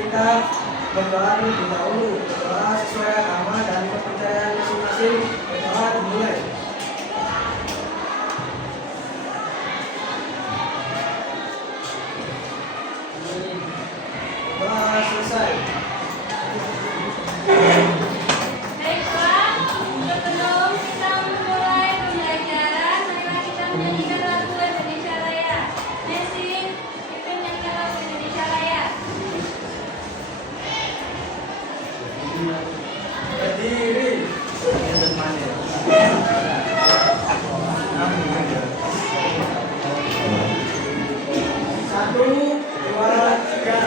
kita berdoa terlebih dahulu. Berdoa sesuai agama dan kepercayaan masing-masing. Berdoa dimulai. Doa selesai. Baiklah, sebelum kita memulai pembelajaran, marilah kita menyanyikan lagu Indonesia Raya. Messi, Ipin nyanyikan lagu Indonesia Raya. Berdiri. Satu, dua, tiga.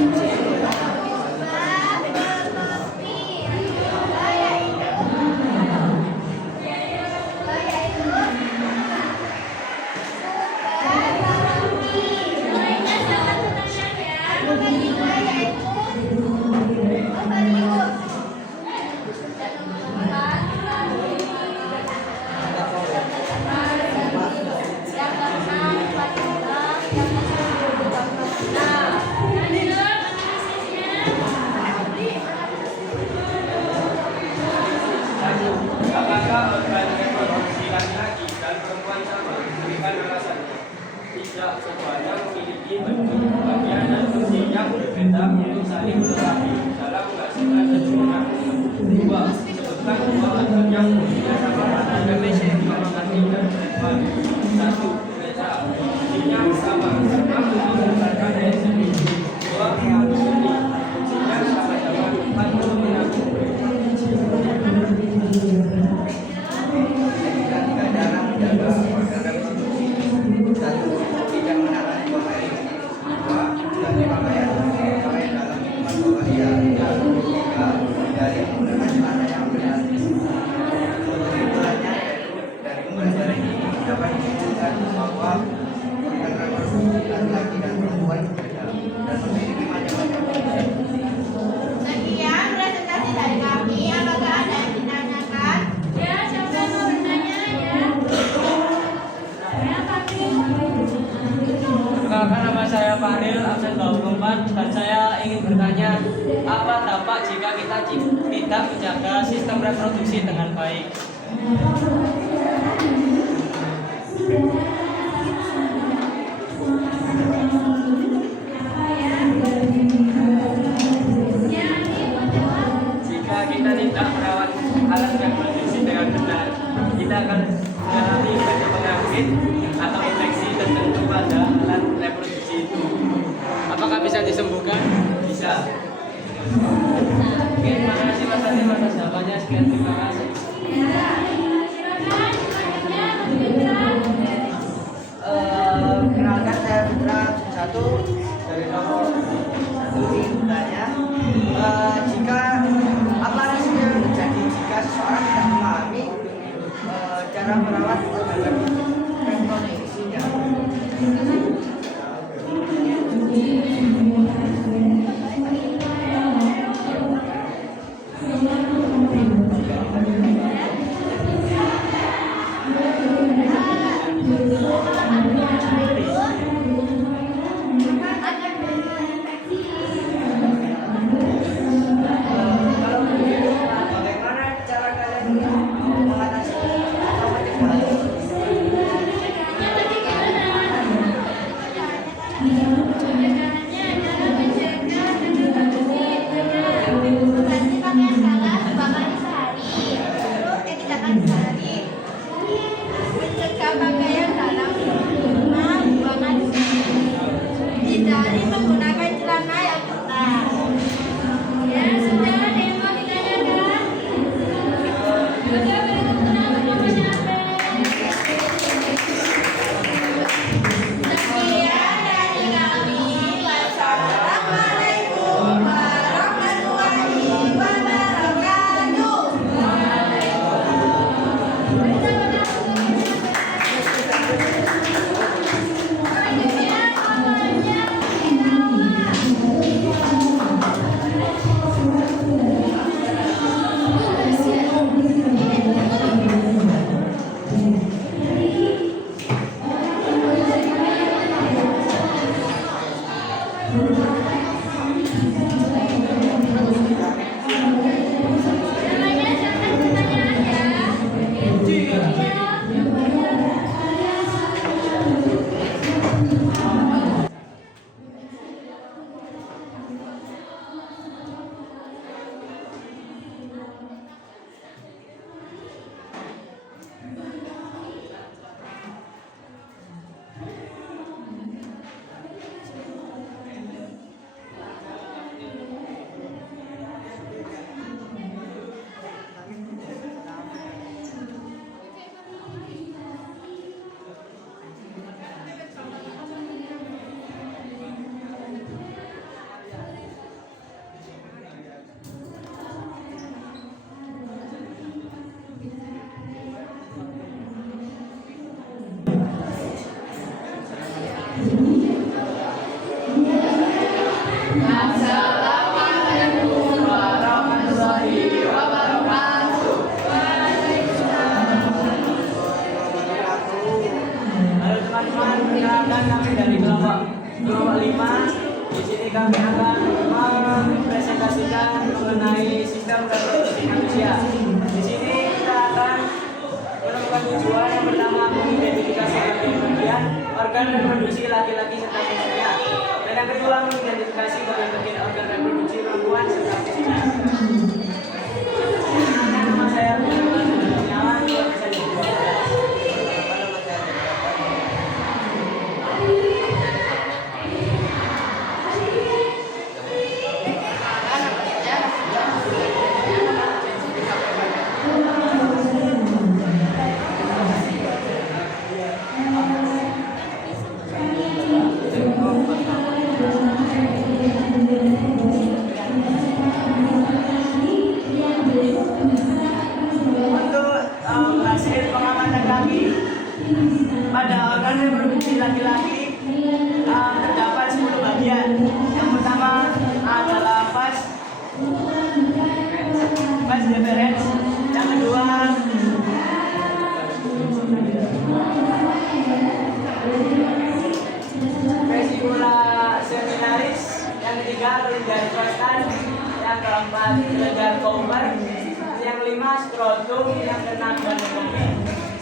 Semuanya selamat bertanya ya. Lanjut analisisnya. Apakah organ reproduksi laki-laki dan perempuan sama? Berikan alasannya. Tidak, semuanya memiliki bentuk, bagian dan fungsi yang berbeda untuk saling melengkapi dalam menghasilkan sejumlah. Dua, sebutkan dua organ yang fungsinya sama pada laki-laki dan perempuan. Satu, beda, fungsinya sama untuk mengeluarkan air seni. Dua, ini fungsinya sama-sama untuk menyambung. Jika dalam menjaga organ reproduksi, satu, tidak menangani bakteri. Dua, tidak dipakai dalam minuman bawahnya. Tiga, dari menggunakan cara yang benar. Kesimpulannya dari pembelajaran ini dapat disimpulkan bahwa organ reproduksi laki-laki dan perempuan berbeda dan memiliki macam-macam fungsi. Sekian presentasi dari kami. Apakah ada yang ditanyakan? Ya, siapa yang mau bertanya ya? Saya Fatin. Perkenalkan, nama saya Fahril, absen 24, dan saya ingin bertanya, apa dampak jika kita tidak menjaga sistem reproduksi dengan baik? Ya, ini mau jawab. Jika kita tidak merawat alat reproduksi dengan benar, kita akan mengalami banyak penyakit atau infeksi tertentu pada alat reproduksi itu. Apakah bisa disembuhkan? Bisa. Oke, terima kasih Mas Adi atas jawabannya. Sekian, terima kasih. Ya, silakan selanjutnya Mas Fitra. Kenalkan saya Fitra satu dari nomor satu ingin bertanya jika apa resiko yang terjadi jika seseorang tidak memahami cara merawat organ reproduksinya. Kalau begitu, bagaimana cara kalian mengatasi atau mencegah reproduksi laki-laki serta fungsinya. Dan yang kedua, mengidentifikasi bagian-bagian organ reproduksi perempuan serta fungsinya. Nama saya Kurniawan, bisa dibuat. Hasil pengamatan kami pada organ reproduksi laki-laki terdapat 10 bagian. Yang pertama adalah vas deferens. Yang kedua vesicula seminaris. Yang ketiga kelenjar prostat. Yang keempat kelenjar Cowper. Yang kelima skrotum, yang keenam ganekomi,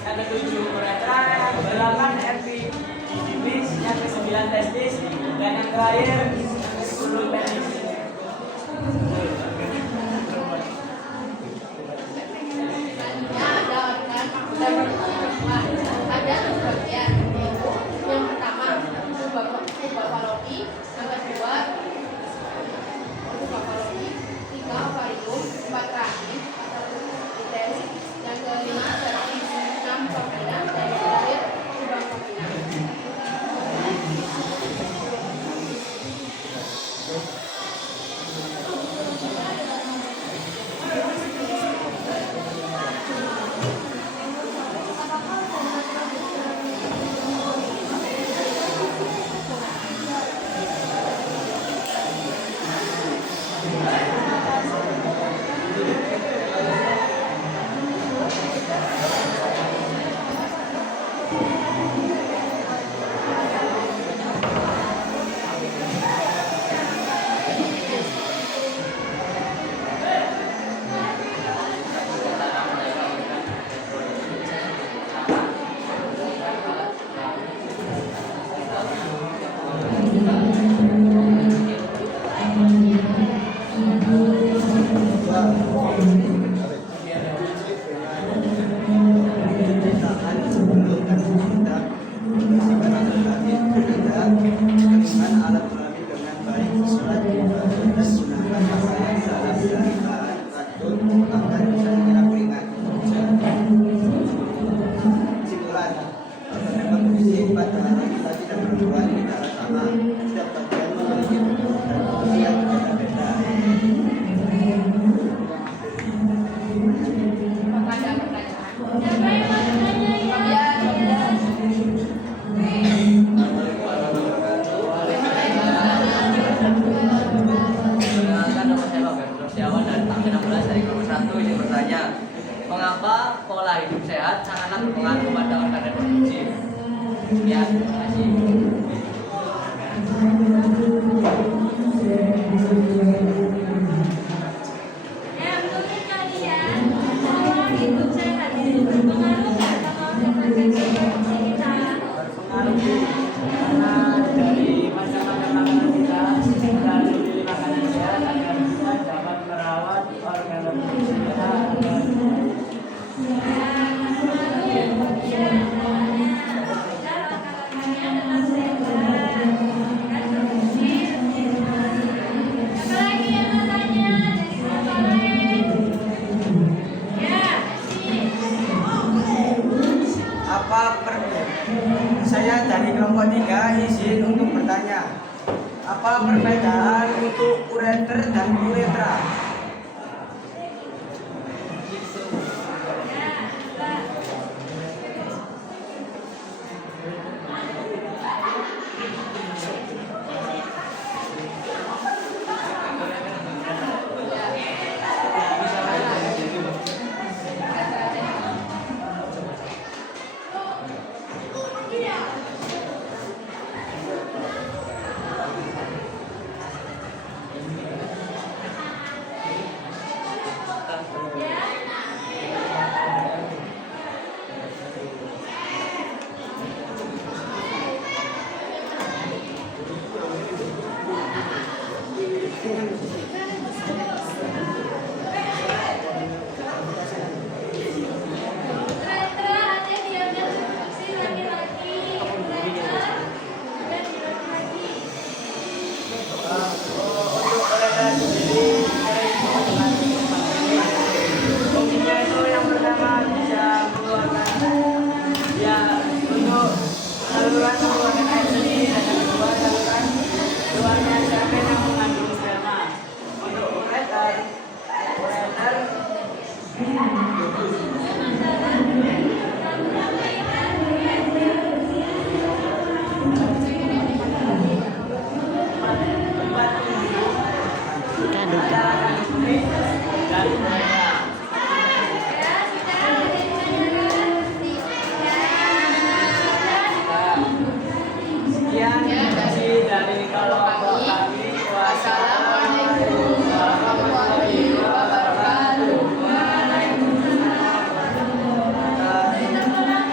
yang ketujuh uretra, yang kedelapan epididymis, yang kesembilan testis, dan yang terakhir yang ke-10 penis. Ada organ perempuan. Ada 7 bagian, yaitu yang pertama tuba fallopi, yang kedua tuba fallopi, 3 ovarium, 4 rahim, yang kelima cervix, 6 vagina, dan yang terakhir lubang vagina. Mengapa pola hidup sehat sangatlah berpengaruh pada organ reproduksi? Ya, terima kasih. Menurut kalian, pola hidup sehat ini berpengaruh nggak sama organ reproduksi kita? Berpengaruh karena dari macam-macam makanan kita dan memilih makanan sehat agar kita dapat merawat organ reproduksi kita agar Saya dari kelompok 3 izin untuk bertanya. Apa perbedaan untuk ureter dan uretra? Acara kandung benih dan budaya. Ya, secara kehidupannya Sekian kasih dari kelompok kami. Wassalamualaikum warahmatullahi wabarakatuh. kita pulang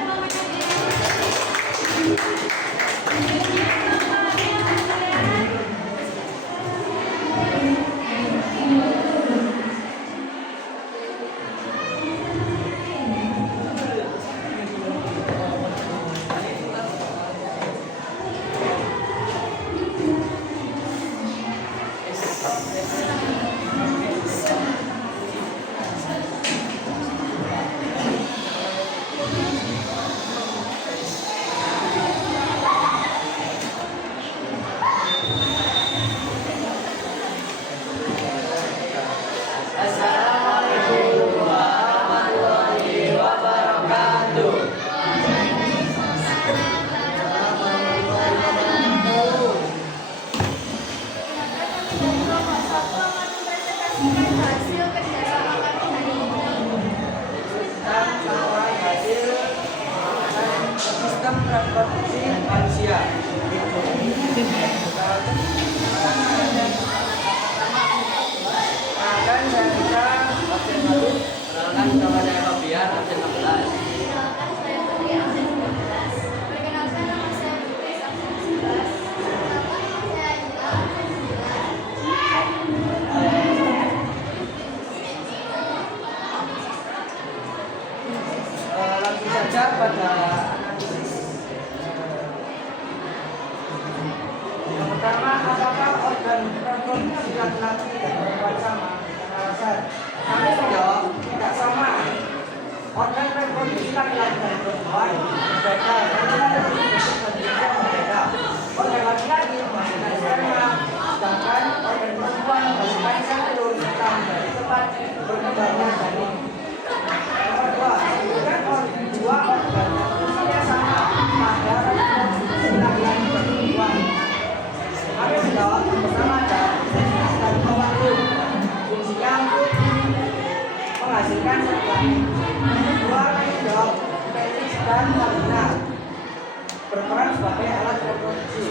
Assalamualaikum warahmatullahi wabarakatuh. hasil kerjasama kami hari ini. Dan laporan hasil sistem reproduksi manusia. Akan saya minta absen baru perkenalkan nama saya Fabian absen 16. Perkenalkan saya Putri absen 12. Perkenalkan nama saya Putri absen 11. Perkenalkan nama saya Ila absen 9. Langsung saja pada analisis. Yang pertama, apakah organ reproduksi laki-laki dan perempuan sama? Dengan alasan kami menjawab tidak sama. Organ reproduksi laki-laki dan perempuan berbeda karena bentuk bentuknya berbeda. Organ laki-laki menghasilkan sperma, sedangkan organ perempuan menghasilkan sel telur serta menjadi tempat berkembangnya janin. Yang kedua, dua organ fungsinya sama pada reproduksi laki-laki dan perempuan. Kami menjawab yang pertama adalah penis dan ovaриum. Fungsinya untuk menghasilkan sel kelamin. Kedua, kami menjawab penis dan vagina berperan sebagai alat reproduksi.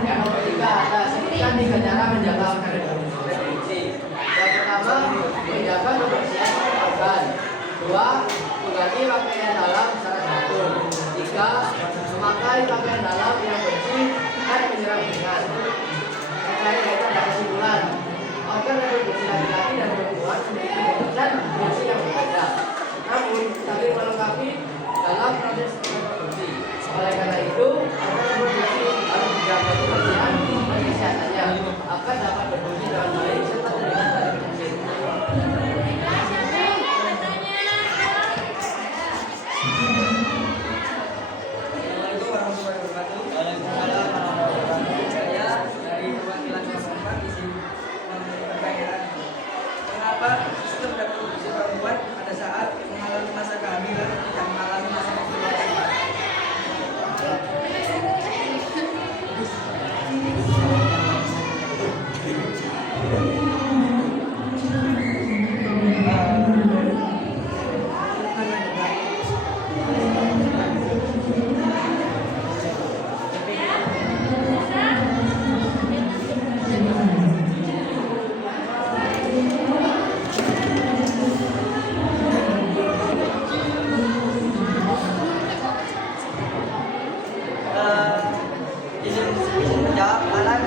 Yang ketiga ada sebutkan 3 cara menjaga organ reproduksi. Yang pertama, menjaga kebersihan organ. 2, mengganti pakaian dalam secara teratur. 3, memakai pakaian dalam yang bersih dan menyerap ringan. Selain itu ada kesimpulan, organ reproduksi laki-laki dan perempuan memiliki bentuk dan fungsi yang berbeda, namun saling melengkapi dalam proses reproduksi. Oleh karena itu, organ reproduksi harus dijaga kebersihan dan kesehatannya agar dapat berfungsi dengan baik serta terhindar dari penyakit. Baiklah, siapa yang ingin bertanya? Assalamualaikum warahmatullahi wabarakatuh. Waalaikumsalam warahmatullahi wabarakatuh. Saya dari perwakilan masyarakat di sini mengenai pertanyaan kenapa sistem reproduksi perempuan pada saat mengalami masa kehamilan tidak mengalami masa menstruasi? Izin menjawab Alan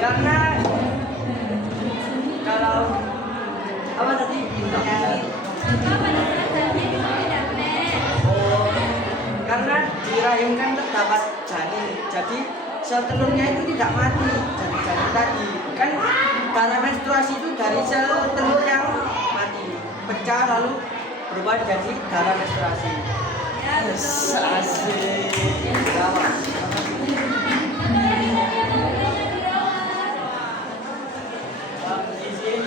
karena kalau apa tadi pertanyaan Maka pada saat janin itu tidak match. karena di rahim kan terdapat janin, jadi sel telurnya itu tidak mati. Jadi janin tadi kan darah menstruasi itu dari sel telur yang mati pecah lalu berubah jadi darah menstruasi. Ya, betul. Asik. Izin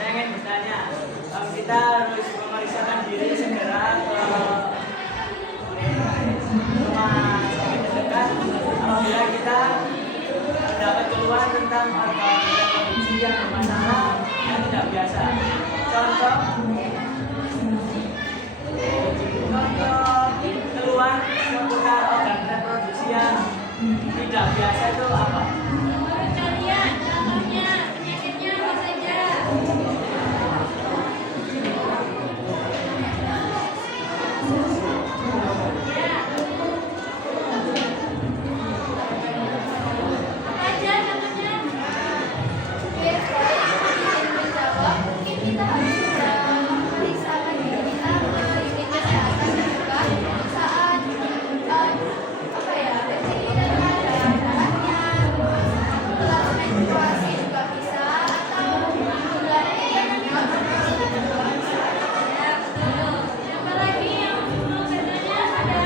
saya ingin bertanya, kita harus memeriksakan diri segera ke fungsi yang bermasalah yang tidak biasa. Contoh keluhan seputar organ reproduksi yang tidak biasa itu apa? Menurut kalian, contohnya penyakitnya apa saja? Ya. Apa aja contohnya? Oke, kalau izin menjawab, mungkin kita harus memeriksa diri kita ke unit kesehatan juga saat apa ya, definisi darahnya, kelas menstruasi juga bisa, atau bulan ini Ya, betul. Apa lagi yang belum bertanya? Ada?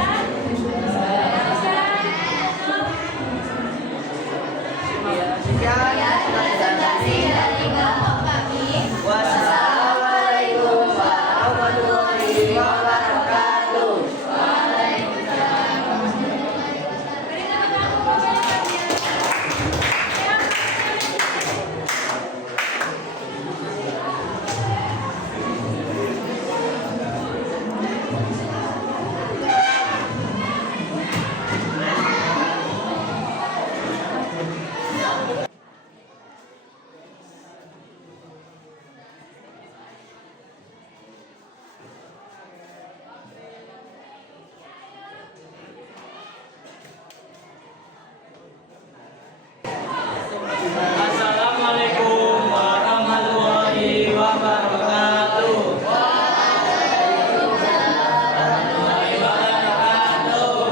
Sekian presentasi dari kelompok kami. Wassalamualaikum warahmatullahi wabarakatuh. Beri tepuk tangan untuk Bapak ya. Assalamualaikum warahmatullahi wabarakatuh. Warahmatullahi wabarakatuh.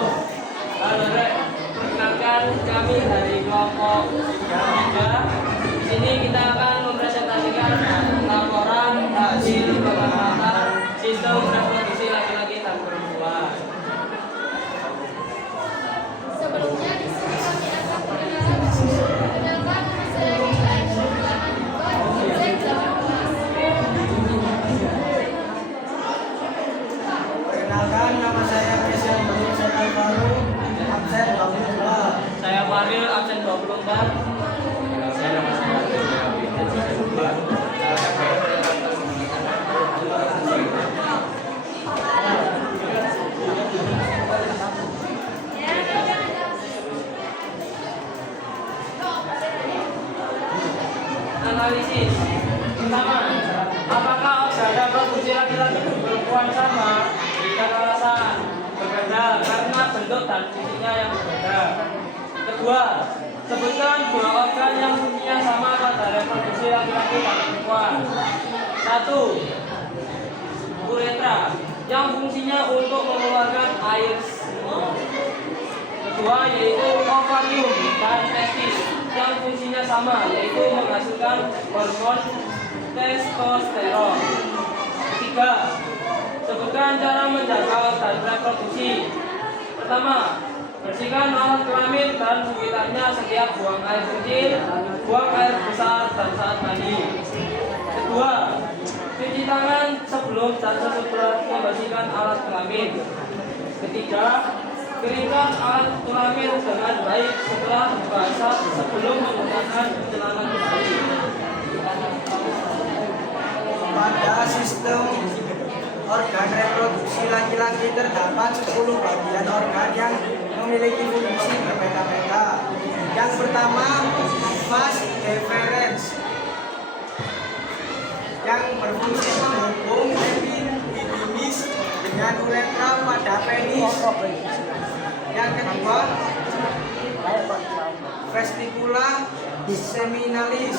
Halo Rek, perkenalkan kami dari kelompok 3. Di sini kita akan mempresentasikan laporan hasil pengamatan sistem reproduksi laki-laki dan perempuan. Sebelumnya di sini kami akan perkenalan dulu. Perkenalkan nama saya Rika Aisyah Perkenalkan nama saya Presiden Budi Setan Baru, absen 22. Saya Faril, absen 24. Analisis. Pertama, apakah organ reproduksi laki-laki dan perempuan sama? Berikan alasan. Berbeda karena bentuk dan fungsinya yang berbeda. Kedua, sebutkan 2 organ yang fungsinya sama pada reproduksi laki-laki dan perempuan. 1. Uretra yang fungsinya untuk mengeluarkan air seni. Kedua yaitu ovarium dan testis yang fungsinya sama yaitu menghasilkan hormon testosteron. Ketiga, sebutkan cara menjaga organ reproduksi. Pertama, bersihkan alat kelamin dan sekitarnya setiap buang air kecil, buang air besar dan saat mandi. Kedua, cuci tangan sebelum dan sesudah membersihkan alat kelamin. Ketiga, keringkan alat kelamin dengan baik setelah basah sebelum menggunakan celana kembali. Pada sistem organ reproduksi laki-laki terdapat 10 bagian organ yang memiliki fungsi berbeda-beda. Yang pertama, vas deferens yang berfungsi menghubung epididymis dengan uretra pada penis. Yang kedua, vesicula seminalis.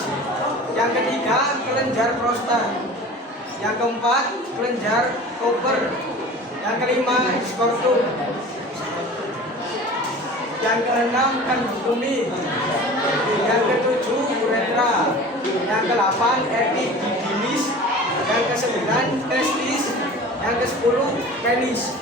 Yang ketiga, kelenjar prostat. Yang keempat, kelenjar Cooper. Yang kelima, skortum. Yang keenam, kandumi. Yang ketujuh, uretra. Yang kedelapan, epididymis. Yang kesembilan, testis. Yang kesepuluh, penis.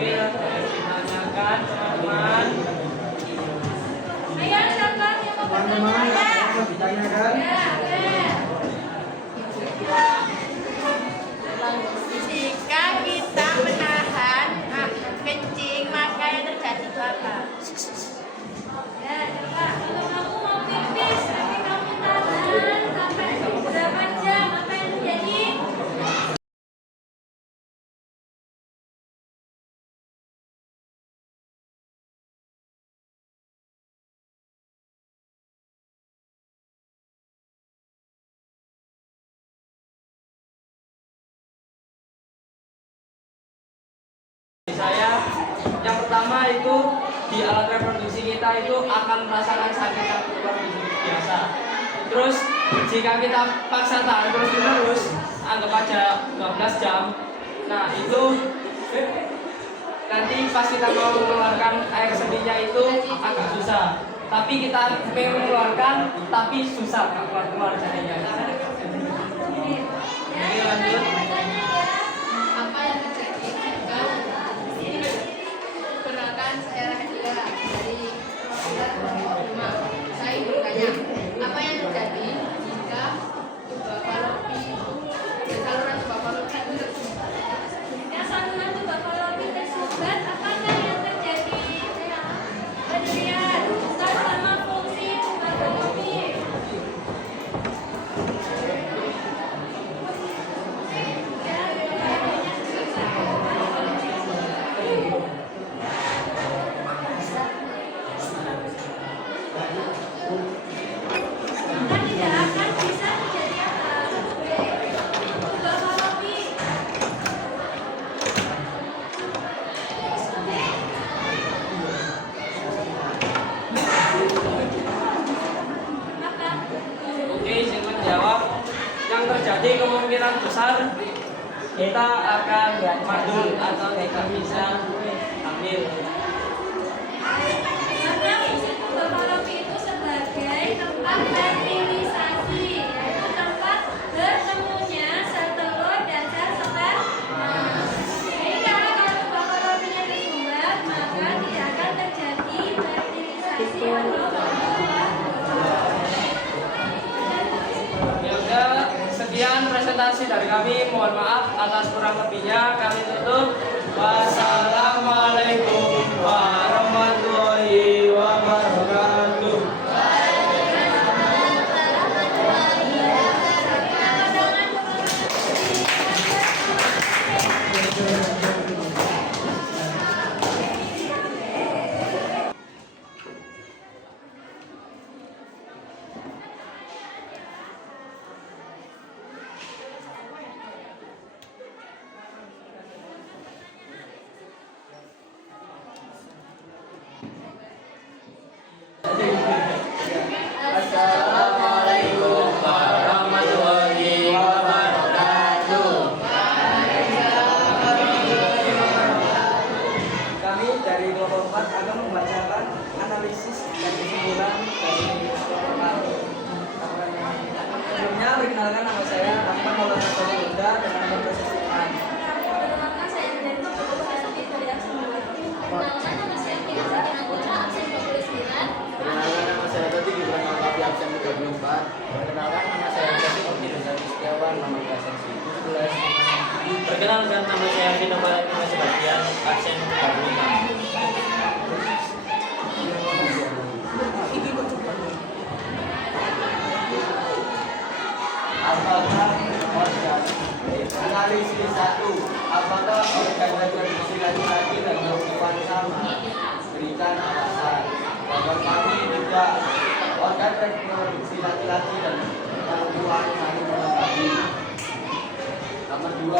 Oke, ditanyakan teman-teman. Ayo siapa yang mau Teman-teman, bertanya? yang mau ditanyakan? Ya, Ben. Jika kita menahan kencing, maka yang terjadi itu apa? Ya, coba. Kalau kamu mau pipis, tapi kamu tahan sampai berapa jam? Apa yang terjadi? Saya yang pertama itu di alat reproduksi kita itu akan merasakan sakit yang luar biasa. Terus jika kita paksa tahan terus menerus, anggap aja 12 jam. Nah itu nanti pas kita mau mengeluarkan air seninya itu agak susah. Tapi kita pengen mengeluarkan, tapi susah keluar caranya. Ya, yang lain bertanya ya. Apa yang terjadi jika gerakan saya Hadila dari Rokilah rumah? Saya ingin bertanya, apa yang terjadi jika tuba falopi itu saluran tuba falopi itu tersumbat? Jika saluran tuba falopi tersumbat, apakah yang terjadi? Adrian, start sama fungsi tuba falopi. Ya, pertanyaannya maka tidak akan bisa terjadi apa? Tuba falopi. Apa? Oke, saya menjawab. Yang terjadi kemungkinan besar kita akan mandul atau tidak bisa hamil. Karena fungsi tuba falopi itu sebagai tempat fertilisasi, yaitu tempat bertemunya sel telur dan sel sperma. Sehingga kalau tuba falopinya tersumbat, maka tidak akan terjadi fertilisasi atau Ya udah, sekian presentasi dari kami. Mohon maaf atas kurang lebihnya. Kami tutup. Wassalamualaikum warahmatullahi wabarakatuh. Assalamualaikum warahmatullahi wabarakatuh. Kami dari kelompok 4 akan membacakan analisis dan kesimpulan dari kelompok 4. Sebelumnya, perkenalkan nama saya Rahman Maulana Tony Bunda dengan nomor kesesuaian. Perkenalkan saya dari kelompok Santi dari Aksen 2. Perkenalkan nama saya Tina Satina Putra, Aksen 29. Perkenalkan nama saya Tati Gibran Alkafi absen 34. Perkenalkan nama saya Tati Oki Dosari Setiawan nomor absen 11. Perkenalkan nama saya Vino Valentino Sebastian, absen 35. Apakah organ analisis 1? Apakah organ reproduksi laki-laki dan perempuan sama? Berikan alasan. Jawaban kami tidak. Organ reproduksi laki-laki dan perempuan saling melengkapi. Nomor 2.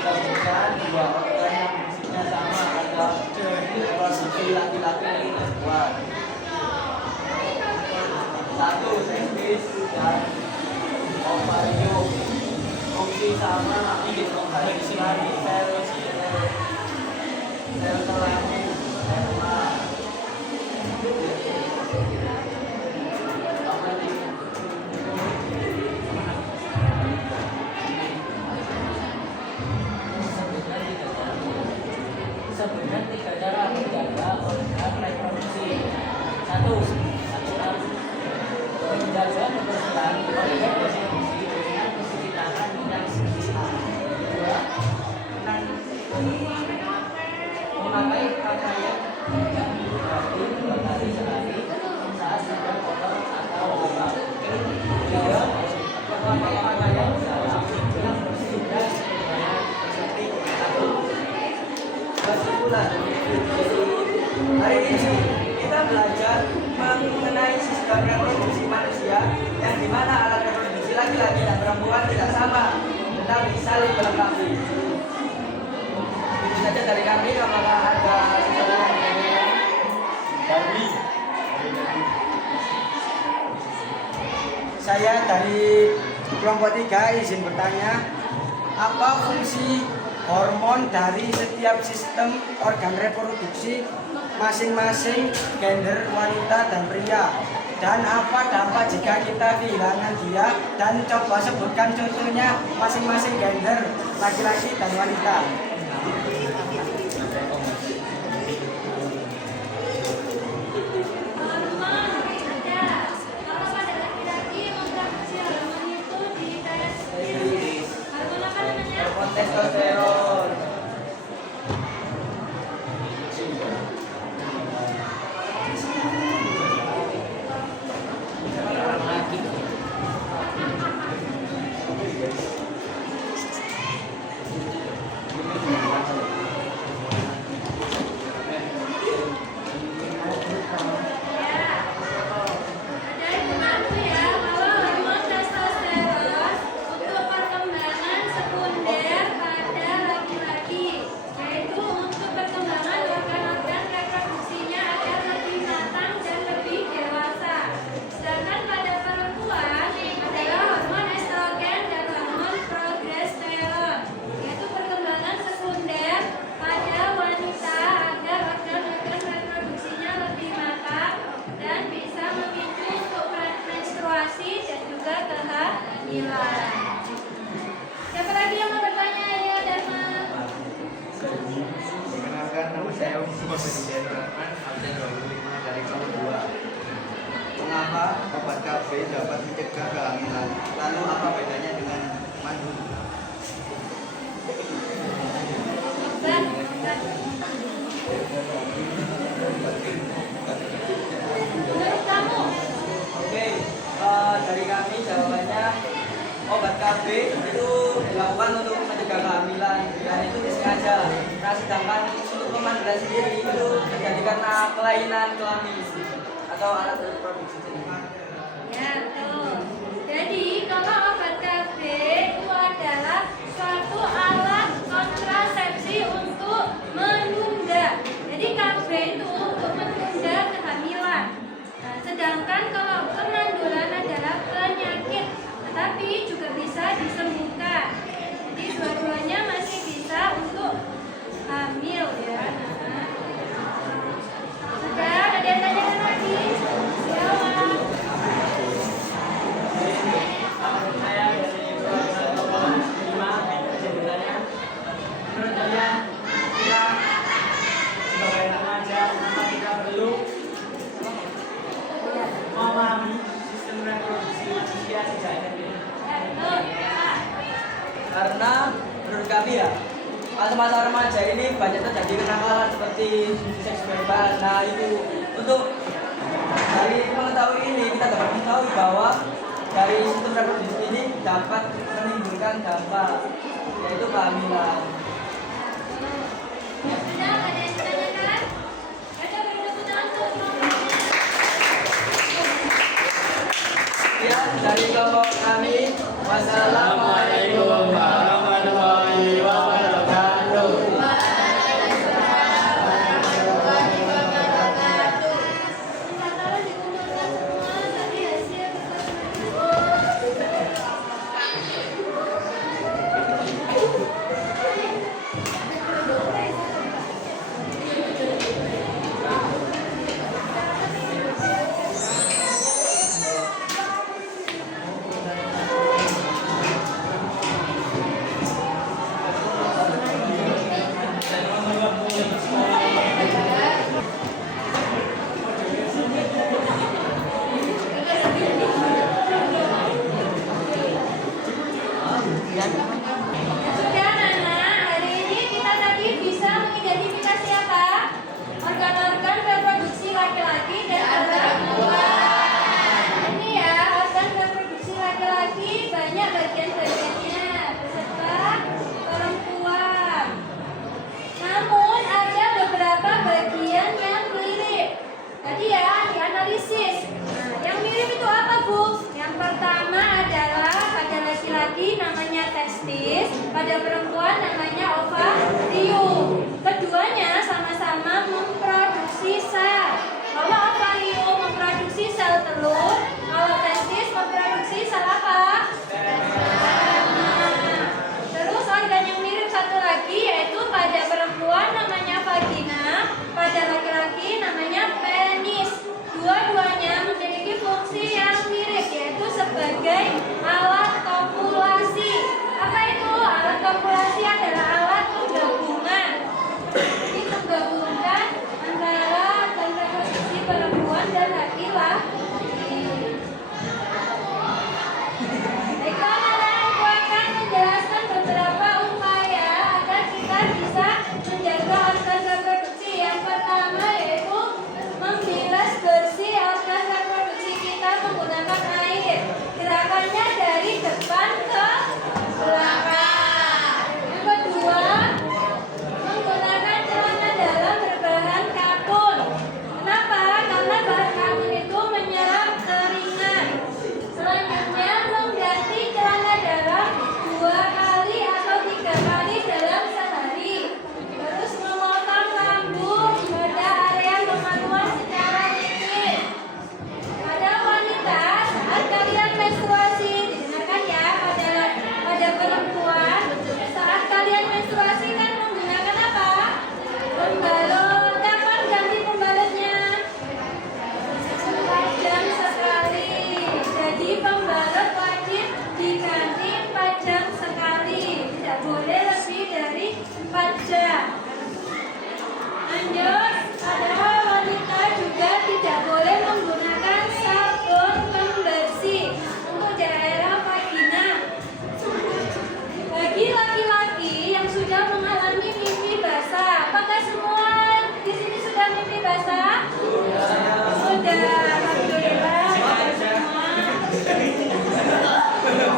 Sebutkan dua organ yang fungsinya sama ada reproduksi laki-laki dan perempuan. 1. Testis dan ovarium. Fungsi sama fungsi sel kelamin sperma. Nomor 3. disebutkan 3 cara menjaga organ reproduksi. 1. Menjaga kebersihan organ reproduksi dengan mencuci tangan yang sedikit. 2. Memakai pakaian yang diganti 2 kali sehari saat sedang kotor atau lembab. 3. Memakai pakaian dalam yang bersih dan berbahan seperti sepatu. Kesimpulan, jadi hari ini kita belajar mengenai sistem reproduksi manusia yang dimana alat reproduksi laki-laki dan perempuan tidak sama tetapi saling melengkapi. Itu saja dari kami. Apakah ada sesuatu yang ditanyakan? Saya dari kelompok 3 izin bertanya, apa fungsi hormon dari setiap sistem organ reproduksi masing-masing gender wanita dan pria, dan apa dampak jika kita kehilangan dia, dan coba sebutkan contohnya masing-masing gender laki-laki dan wanita. Kalau pada laki-laki memproduksi hormon itu dites hormon apa namanya? Hormon testosteron. Jadi mengaku ya bahwa hormon testosteron untuk perkembangan sekunder pada laki-laki, yaitu untuk perkembangan organ-organ reproduksinya agar lebih matang dan lebih dewasa. Sedangkan pada perempuan adalah hormon estrogen dan hormon progesteron, yaitu perkembangan sekunder pada wanita agar organ-organ reproduksinya lebih matang dan bisa memicu untuk menstruasi dan juga kehamilan. Siapa lagi yang mau bertanya ya, Dharma? Perkenalkan, nama saya Muhammad Hidayat Rahman, absen 25 dari kelompok 2. Mengapa obat KB dapat mencegah kehamilan? Lalu apa bedanya dengan madu? Obat. Menurut kamu? Oke, dari kami jawabannya obat KB itu dilakukan untuk mencegah kehamilan dan itu disengaja. Nah, sedangkan untuk pemandulan sendiri itu terjadi karena kelainan kelamin atau alat reproduksi jenis. Ya, betul. Jadi, kalau obat KB itu adalah suatu alat kontrasepsi untuk menunda. Jadi, KB itu untuk menunda kehamilan. Nah, sedangkan kalau kemandulan adalah penyakit, tetapi juga bisa disembuhkan. Jadi, dua-duanya masih bisa untuk hamil ya. Nah, sudah ada yang tanyakan lagi? Silakan. Saya dari kelompok 5 izin bertanya. Menurut kalian kita sebagai remaja kita perlu memahami sistem reproduksi manusia sejak dini? Karena menurut kami ya, masa-masa remaja ini banyak terjadi kenakalan seperti seks bebas. Nah, itu untuk dari mengetahui ini kita dapat mengetahui bahwa dari sistem reproduksi ini dapat menimbulkan dampak, yaitu kehamilan. Sudah ada yang ditanyakan? Ada beri tepuk tangan untuk kelompoknya. Sekian dari kelompok kami. Wassalamualaikum warahmatullahi wabarakatuh. Sementara dikumpulkan semua tadi hasil kita. sebagai alat kopulasi. Apa itu? Alat kopulasi adalah alat penggabungan. Ini menggabungkan antara organ reproduksi perempuan dan laki-laki. Baiklah, aku akan menjelaskan beberapa upaya agar kita bisa menjaga organ reproduksi. Yang pertama yaitu membilas bersih organ reproduksi kita menggunakan air. Gerakannya dari depan ke belakang. Yang kedua, menggunakan celana dalam berbahan katun. Kenapa? Karena bahan katun itu menyerap keringat. Selanjutnya, mengganti celana dalam 2 kali atau 3 kali dalam sehari. Terus memotong rambut pada area kemaluan secara rutin. Pada wanita, saat kalian menstruasi, dengarkan ya, pada perempuan, saat kalian menstruasi kan menggunakan apa? Pembalut. Kapan ganti pembalutnya? 4 jam sekali. Jadi pembalut wajib diganti 4 jam sekali. Tidak boleh lebih dari 4 jam. Lanjut, padahal wanita juga tidak boleh menggunakan sabun pembersih untuk daerah vagina. Bagi laki-laki yang sudah mengalami mimpi basah, apakah semua di sini sudah mimpi basah? Sudah, alhamdulillah. Sudah semua.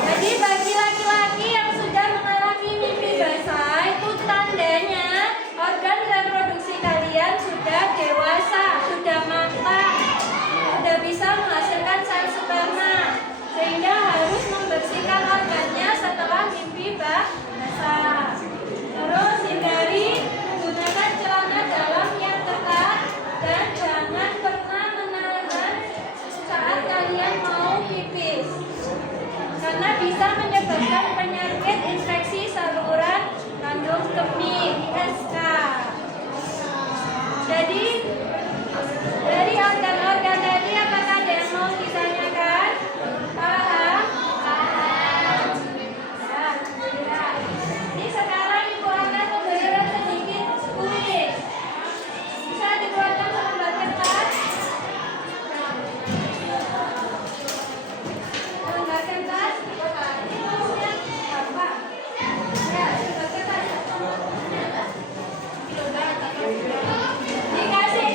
Jadi bagi laki-laki yang sudah mengalami mimpi basah, itu tandanya organ reproduksi kalian sudah dewasa, sudah matang, sudah bisa menghasilkan sel sperma, sehingga harus membersihkan organnya setelah mimpi basah. Terus hindari menggunakan celana dalam yang ketat dan jangan pernah menahan saat kalian mau pipis, karena bisa menyebabkan penyakit infeksi saluran kandung kemih (ISK). Jadi dari organ-organ tadi apakah ada yang mau ditanyakan? Paham? Ya, alhamdulillah. Ini sekarang Ibu akan memberikan sedikit kuis. Bisa dikeluarkan selembar kertas? Selembar kertas? Ini tulisnya apa? Ya, selembar kertas. Dikasih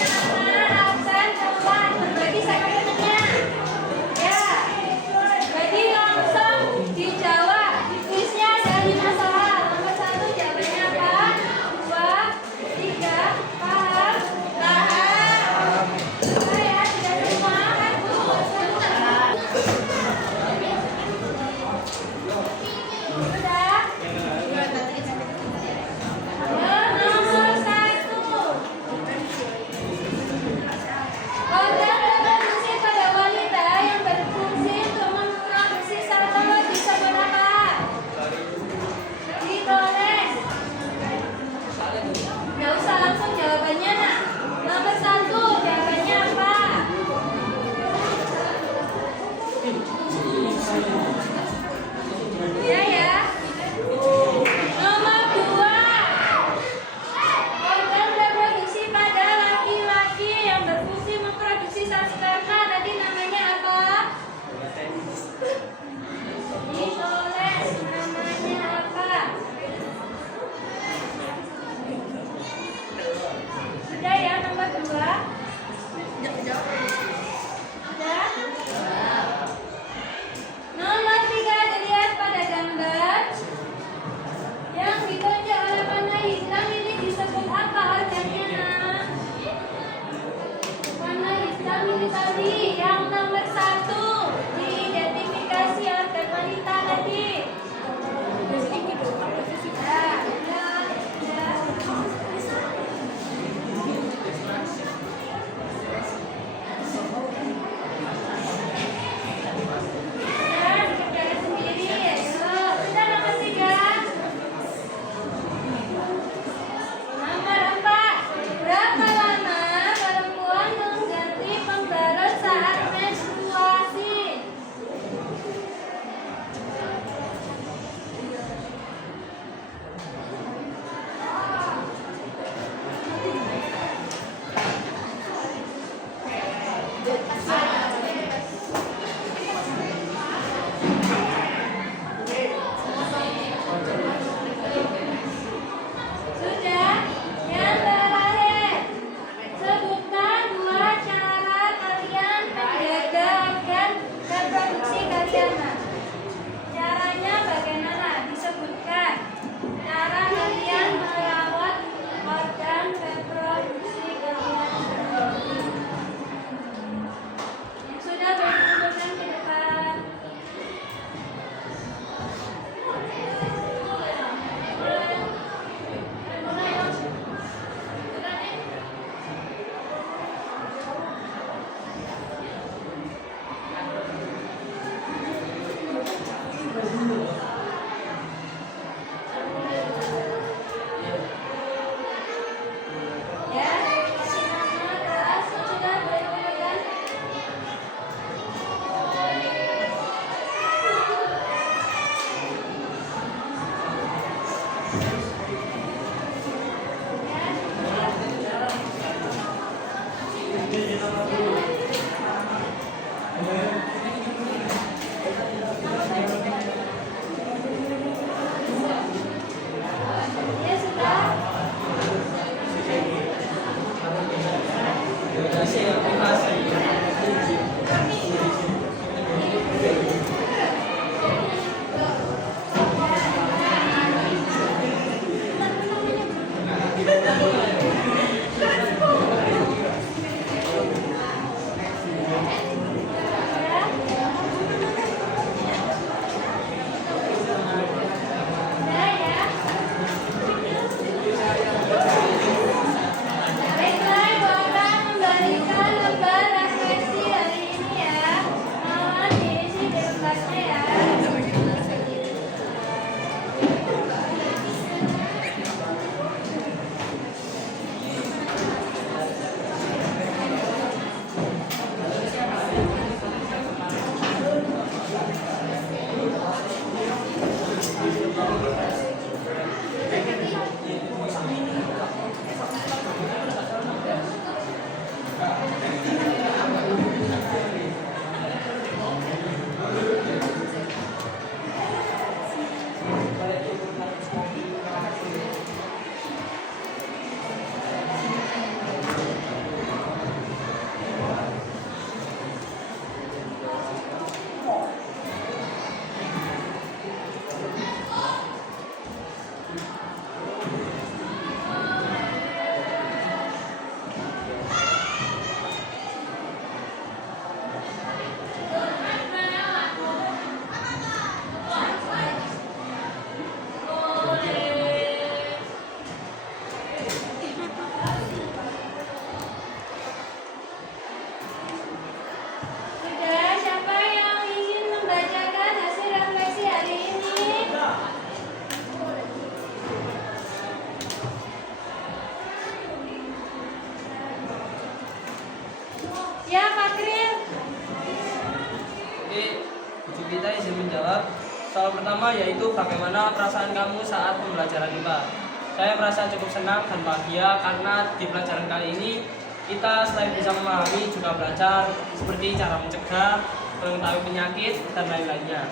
Soal pertama yaitu bagaimana perasaan kamu saat pembelajaran IPA. Saya merasa cukup senang dan bahagia karena di pelajaran kali ini kita selain bisa memahami juga belajar seperti cara mencegah, mengetahui penyakit, dan lain-lainnya.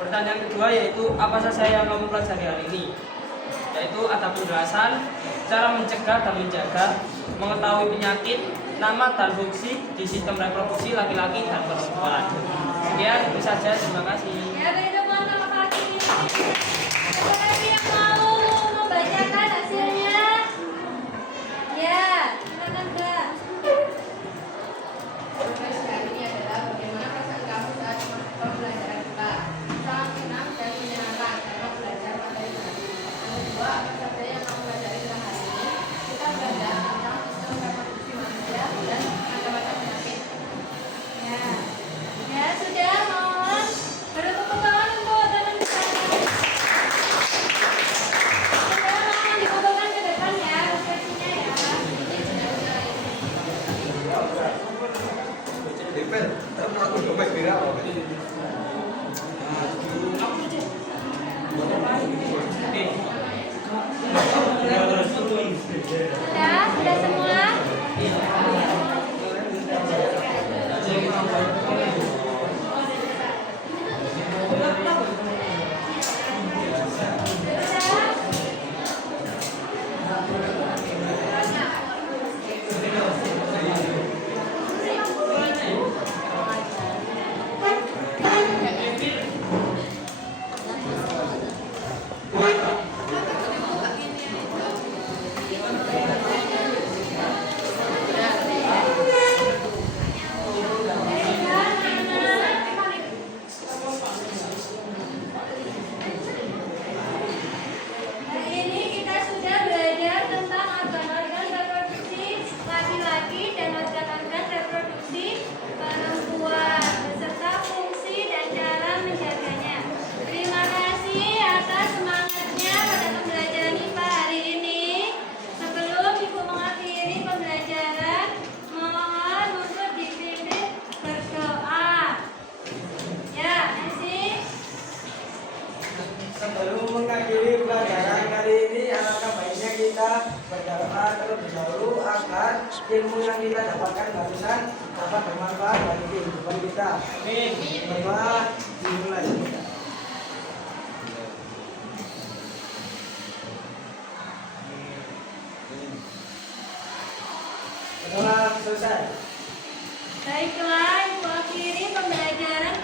Pertanyaan kedua yaitu apa saja yang kamu pelajari hari ini? Yaitu ada penjelasan, cara mencegah dan menjaga, mengetahui penyakit, nama dan fungsi di sistem reproduksi laki-laki dan perempuan. Sekian, itu saja. Terima kasih. Ya, beri tepuk tangan Kak Kiri. Siapa lagi yang mau membacakan hasilnya? Ya, silakan Kak. Tugas hari ini adalah bagaimana perasaan kamu saat pembelajaran IPA. Sangat senang dan menyenangkan karena belajar materi baru. Yang kedua, apa saja yang kamu pelajari dalam hari ini? Kita belajar tentang sistem reproduksi manusia dan macam-macam penyakit. Ya. Ya, sudah mohon beri tepuk tangan untuk teman saya. Sudah mohon dibutuhkan ke depan ya, refleksinya ya. Sudah semua? Hari ini kita sudah belajar tentang organ-organ reproduksi laki-laki dan organ-organ reproduksi perempuan beserta fungsi dan cara menjaganya. Terima kasih atas semangatnya pada pembelajaran IPA hari ini. Sebelum Ibu mengakhiri pembelajaran, mohon untuk dipimpin berdoa. Ya, Nancy. Sebelum mengakhiri pelajaran kali ini, alangkah baiknya kita berdoa terlebih dahulu agar ilmu yang kita dapatkan barusan dapat bermanfaat bagi kehidupan kita. Amin. Berdoa dimulai. Berdoa selesai. Baiklah, Ibu akhiri pembelajaran